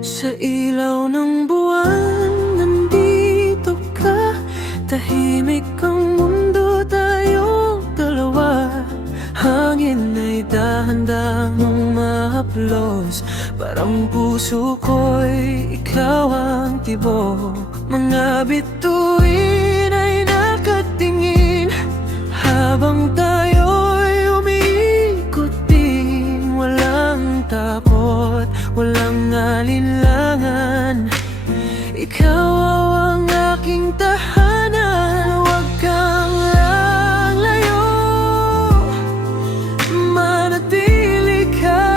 Sa ilaw ng buwan, nandito ka. Tahimik ang mundo, tayong dalawa. Hangin ay dahan-dahang mahaplos, parang puso ko'y ikaw ang tibok. Mga bituin ay nakatingin habang tayo'y umiikot din. Walang takot, walang alinlangan. Ikaw ang aking tahanan. Huwag kang lalayo, manatili ka.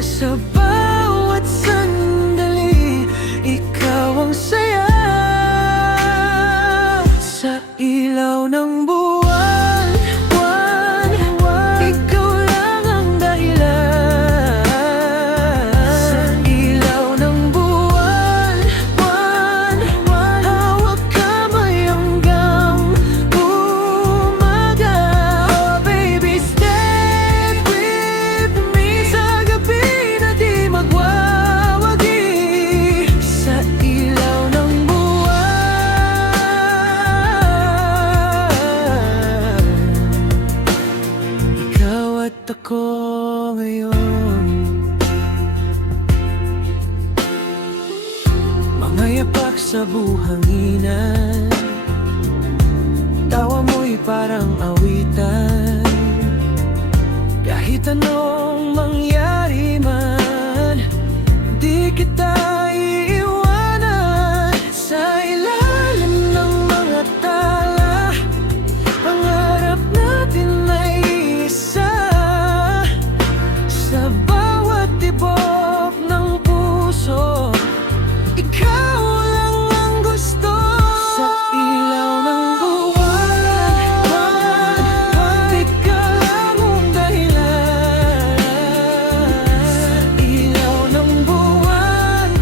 Sa bawat sandali, ikaw ang saya. Sa ilaw ng buwan, ikaw lang ang dahilan. Sa ilaw ng buwan, hawak kamay hanggang umaga. Oh baby, stay with me sa gabi na di magwawagi. Sa ilaw ng buwan, ikaw at ako ngayon. Mga yapak sa buhanginan, tawa mo'y parang awitan. Kahit anong mangyari man, di kita iiwanan. Sa ilalim ng mga tala, pangarap natin ay isa. Sa bawat tibok ng puso, ikaw lang ang gusto. Sa ilaw ng buwan, ikaw lang ang dahilan. Sa ilaw ng buwan,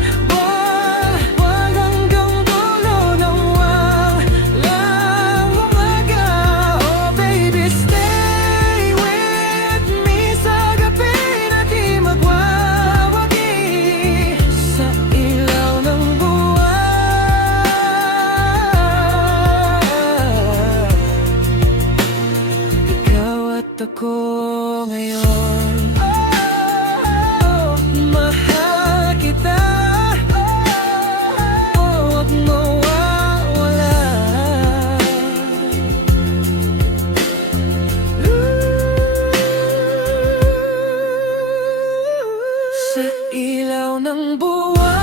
hanggang dulo ng walang umaga. Oh baby, stay with me sa gabi na di magwawagi. Sa ilaw ng buwan, ikaw at ako ngayon. Oh, mahal kita. Oh, huwag mawawala. Sa ilaw ng buwan,